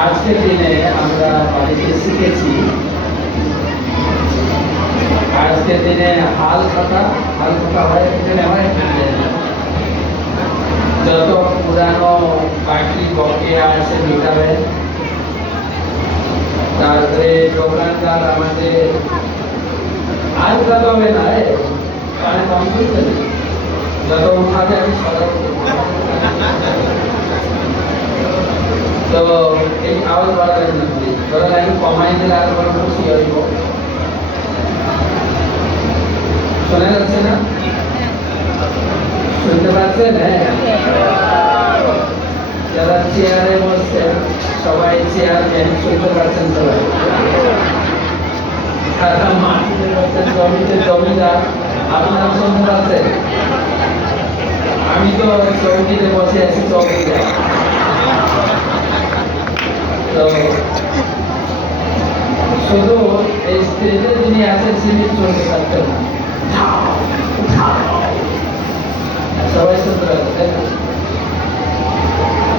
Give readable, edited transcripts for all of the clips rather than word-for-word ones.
আজকের দিনে আমরা বাড়িতে শিখেছি আজকের দিনে হাল খাতা হয় এখানে হয় যত পুরানো বাকি বকেয়া আছে মেটাবে। তারপরে দোকানদার আমাদের আর কাজ হবে না মানে কমপ্লিট যত উঠাতে আমি সদর তো এই আওয়াজ বাড়াবেন না ধরো আমি কমাই দিলে আর বড় খুশি হইব। শোনা যাচ্ছে না? শুনতে পাচ্ছেন? হ্যাঁ, যারা চেয়ারে বসছে সবাই চেয়ার শুনতে পাচ্ছেন সবাই। যারা মাটিতে বসছেন জমিতে জমিদার আপনারা শুনতে পাচ্ছেন? আমি তো চৌকিতে বসে আছি চৌকিদার। তো শুধু এই স্ত্রীতে যিনি আছেন তিনি চলতে পারতেন না, সবাই শুনতে পারতেন।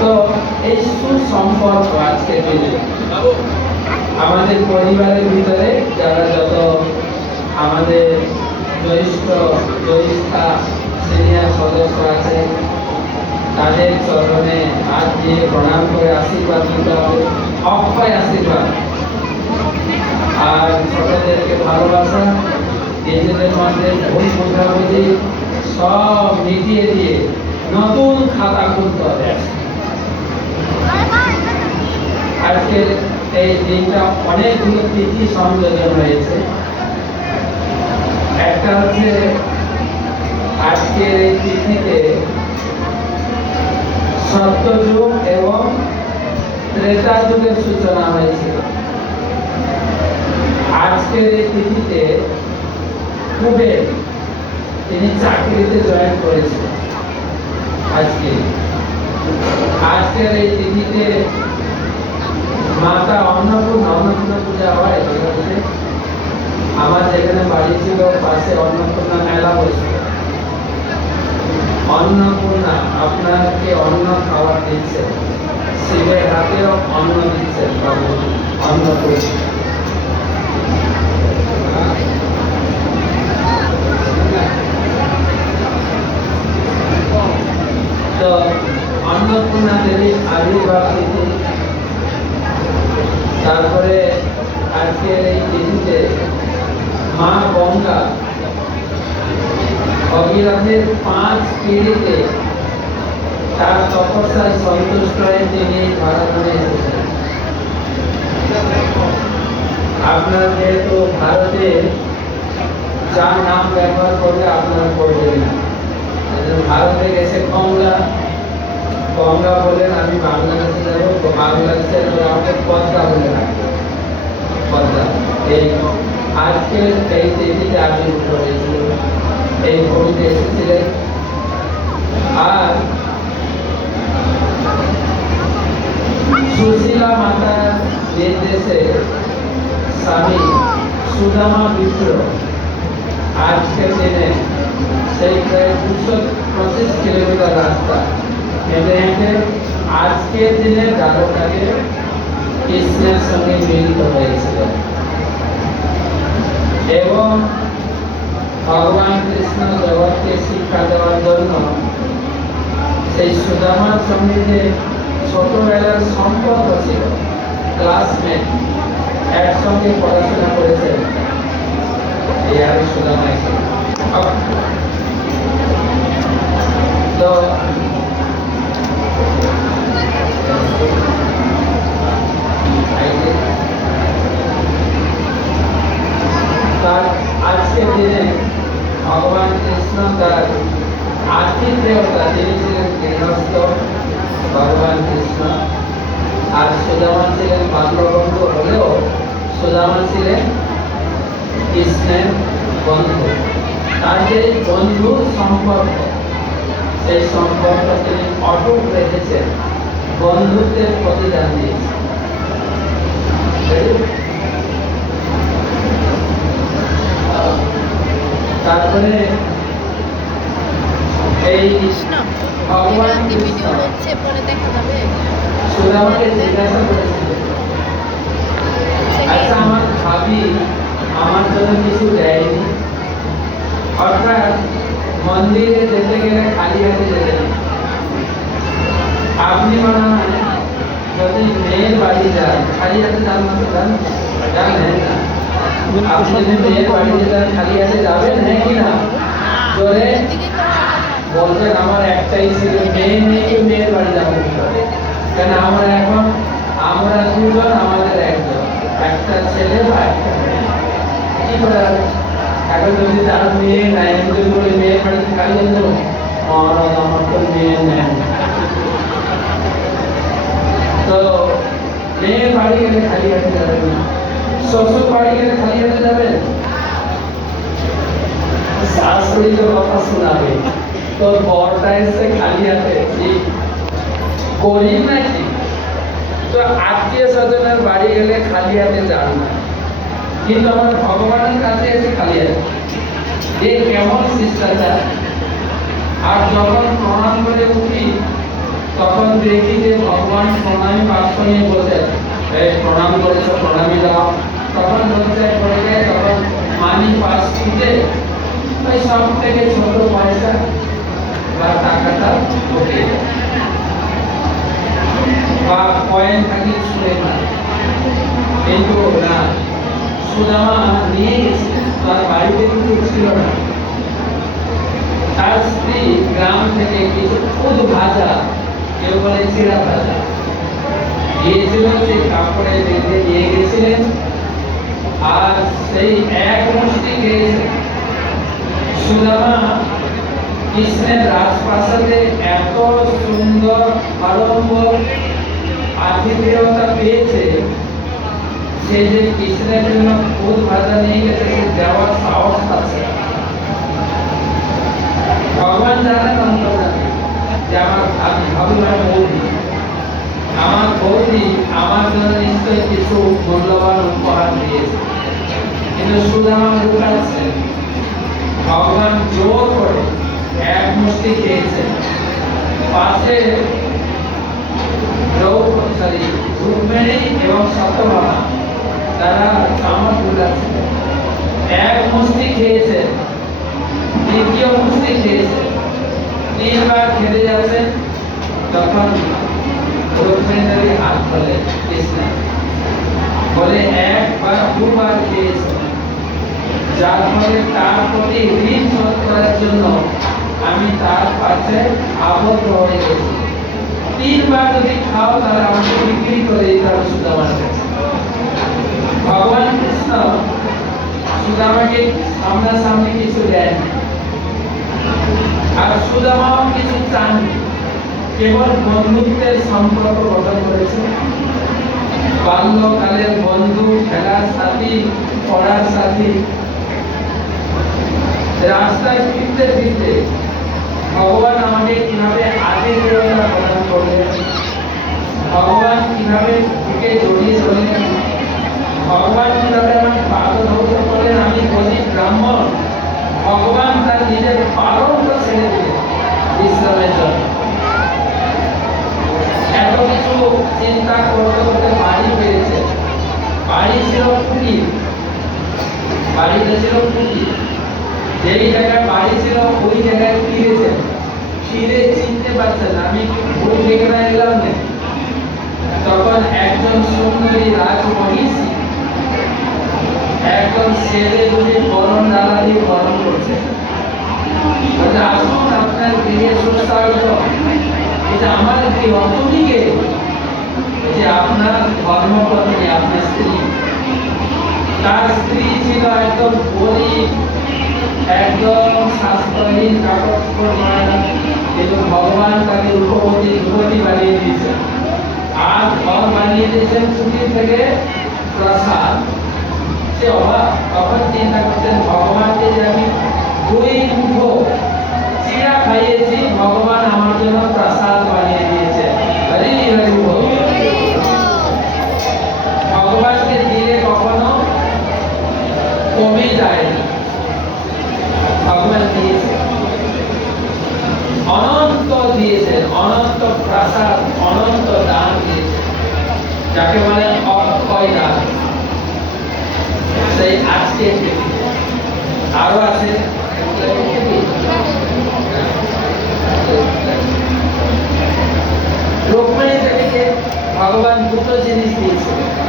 তো এই সুসম্পর্ক আজকের দিনে আমাদের পরিবারের ভিতরে যারা যত আমাদের জ্যেষ্ঠা সিনিয়র সদস্য আছে তাদের চরণে হাত দিয়ে প্রণাম করে আশীর্বাদ নিতে হবে, অক্ষয় আশীর্বাদ। আর ছোটদেরকে ভালোবাসা, নিজেদের মধ্যে ভুল বোঝাবুঝি সব মিটিয়ে দিয়ে নতুন খাতা খুলতে হবে। আজকের এই দিনটা অনেকগুলো তিথি সংযোজন হয়েছে। একটা হচ্ছে আজকের এই তিথিতে সত্যযুগ এবং ত্রেতা যুগের সূচনা হয়েছিল। আজকের এই তিথিতে কুবের তিনি চাকরিতে জয়েন করেছিলেন। আজকের এই তিথিতে মাতা অন্নপূর্ণা পূজা হয়। আমার যেখানে বাড়ি ছিল পাশে অন্নপূর্ণা মেলা বসছিল। অন্নপূর্ণা আপনাকে অন্ন খাবার দিচ্ছেন, শিবের হাতেও অন্ন দিচ্ছেন বাবু অন্নপূর্ণা। তো অন্নপূর্ণা দেবীর আবির্ভাব তিথি। তারপরে আজকের এই তিথিতে মা গঙ্গা ভগীরথের 5 পিঁড়িতে তার তপস্যায় সন্তুষ্ট হয়ে তিনি ভারতে এসেছেন। আপনার যেহেতু ভারতে যার নাম ব্যবহার করলে আপনারা করবেন না, ভারতে গেছে গঙ্গা বলেন, আমি বাংলাদেশে যাবো তো বাংলাদেশে আমাকে পদ্মা বলে রাখবো, পদ্মা। এই আজকের এই তিথিতে আবির্ভূত হয়েছিল, এই ভূমিতে এসেছিলেন। আর সুশীলা মাতার নির্দেশে স্বামী সুদামা বিপ্র আজকের দিনে সেই প্রায় 225 কিলোমিটার রাস্তা হেঁটে হেঁটে আজকের দিনে দ্বারকাকে কৃষ্ণের সঙ্গে মিলিত হয়েছিল। এবং ভগবান কৃষ্ণ জগৎকে শিক্ষা দেওয়ার জন্য সেই সুদামার সঙ্গে যে ছোটবেলার সম্পর্ক ছিল, ক্লাসমেট, একসঙ্গে পড়াশোনা করেছেন, এই আর সুদামাই ছিল। তো তার আজকের দিনে ভগবান কৃষ্ণ তার আর্থিক দেবতা, তিনি ছিলেন গৃহস্থ ভগবান কৃষ্ণ। আর সুদামা ছিলেন বাল্যবন্ধু হলেও সুদামা ছিলেন কৃষ্ণের বন্ধু। তার যে বন্ধুর সম্পর্ক, সেই সম্পর্ক তিনি অটুট রেখেছেন, বন্ধুত্বের প্রতিদান দিয়েছেন। তারপরে এই ভগবান কৃষ্ণ সুদামাকে জিজ্ঞাসা করেছিল ভাবি আমার জন্য কিছু দেয়নি। অর্থাৎ মন্দিরে যেতে গেলে খালি হাতে যেতে নেই। আপনি মনে হয় যদি মেয়ের বাড়ি যান খালি হাতে যান না, তো জানেন না আপনি যদি মেয়ের বাড়িতে যান খালি হাতে যাবেন, হ্যাঁ কি না? জোরে বলবেন। আমার একটাই ছিল, মেয়ে নেই, মেয়ের বাড়ি যাবো কেন? আমরা দুজন, আমাদের একজন, একটা ছেলে বা একটা মেয়ে, কি করে? এখন যদি তার মেয়ে নাই, আমি যদি বলি মেয়ের বাড়িতে খালি হাতে যাবো, আমার তো মেয়ে নেই। তো মেয়ের বাড়ি গেলে খালি হাতে যাবেন না, শ্বশুর বাড়ি গেলে খালি হাতে যাবেন। শাশুড়ি তো কথা শোনাবে, তোর বরটা এসে খালি হাতে, ঠিক করি নাকি? তো আত্মীয় স্বজনের বাড়ি গেলে খালি হাতে যান না, কিন্তু আমার ভগবানের কাছে এসে খালি হাতে, এ কেমন শিষ্টাচার? আর যখন প্রণাম করে উঠি তখন দেখি যে ভগবান প্রণামী বাক্স নিয়ে বসে, প্রণাম করেছ, প্রণামী দাও। তখন লজ্জায় পড়ে যায়, তখন মানি পাস দিতে ওই সব থেকে ছোট পয়সা বা টাকাটা ঢোকে বা কয়েন থাকি ছুঁড়ে মারে। কিন্তু না, সুদামা নিয়ে গেছিলেন, তার বাড়িতে কিছু ছিল না। তার স্ত্রী গ্রাম থেকে কিছু খুদ ভাজা, কেউ বলে চিড়া ভাজা গিয়েছিলেন, সেই কাপড়ে বেঁধে নিয়ে গেছিলেন, আর সেই এক মুষ্টি খেয়েছেন। সুদামা কৃষ্ণের রাজপ্রাসাদে এত সুন্দর আড়ম্বর আতিথেয়তা পেয়েছে, সে যে কৃষ্ণের জন্য খুদ ভাজা নিয়ে গেছে, সে যাওয়ার সাহস আছে। ভগবান জানেন অন্তর্জামী যে আমার বৌদি আমার জন্য নিশ্চয় কিছু মূল্যবান উপহার দিয়েছে, কিন্তু সুদামা লুকাচ্ছেন। ভগবান জোর করে এক মুষ্টি খেয়েছেন। পাশে রুক্মিণী এবং সত্যভামা তারা চামচ লুকাচ্ছেন। এক মুষ্টি খেয়েছেন, দ্বিতীয় মুষ্টি খেয়েছেন, তিনবার খেতে যাচ্ছেন, তখন রুক্মিণী হাত ধরে কৃষ্ণ বলে একবার দুবার খেয়েছে, যার ফলে তার প্রতি ঋণ শোধ করার জন্য আমি তার কাছে আবদ্ধ হয়ে গেছি। তিনবার যদি খাও তাহলে আমাকে বিক্রি করে দিতে হবে সুদামার কাছে। ভগবান কৃষ্ণ সুদামাকে সামনাসামনি কিছু দেন, আর সুদামাও কিছু চান, কেবল বন্ধুত্বের সম্পর্ক গঠন করেছে। বাল্যকালের বন্ধু, খেলার সাথী, পড়ার সাথী। রাস্তায় ফিরতে ফিরতে ভগবান আমাকে কিভাবে আতিথেয়তা প্রদান করলেন, ভগবান কিভাবে বুকে জড়িয়ে ধরলেন, ভগবান কিভাবে আমার পাদ ধৌত করলেন। আমি বলি ব্রাহ্মণ, ভগবান তার নিজের পালনটা ছেড়ে দিলেন বিশ্রামের জন্য। এত কিছু চিন্তা করতে করতে বাড়ি পেয়েছে। বাড়ি ছিল পুরী, বাড়িতে ছিল পুরী। যেই জায়গায় বাড়ি ছিল ওই জায়গায় ফিরেছেন, ফিরে চিনতে পারছেন আমি ভুল জায়গায় এলাম না। তখন একজন সুন্দরী রাজমহিষী একজন সেজে গুজে বরণ ডালা দিয়ে বরণ করছে। আসুন আপনার গৃহে সুস্বাগত, এটা আমার গৃহ। তুমি কে? যে আপনার ধর্মপত্নী, আপনার স্ত্রী। তার স্ত্রী ছিল একদম গরিব, একদম স্বাস্থ্যহীন, কাগজ কিন্তু ভগবান তাকে রূপবতী যুবতী বানিয়ে দিয়েছেন, আর ঘর বানিয়ে দিয়েছেন পুরী থেকে প্রসাদ। সে অবাক, তখন চিন্তা করছেন ভগবানকে যে আমি দুই মুঠো চিড়া খাইয়েছি, ভগবান আমার জন্য প্রসাদ বানিয়ে দিয়েছে। ভগবানকে দিলে কখনো কমে যায় না, ভগবান দিয়েছে, অনন্ত দিয়েছেন, অনন্ত প্রসাদ, অনন্ত দান দিয়েছেন, যাকে বলেন অক্ষয় দান। আজকে আরো আছে রোকমানি দেবীকে ভগবান দুটো জিনিস দিয়েছিলেন।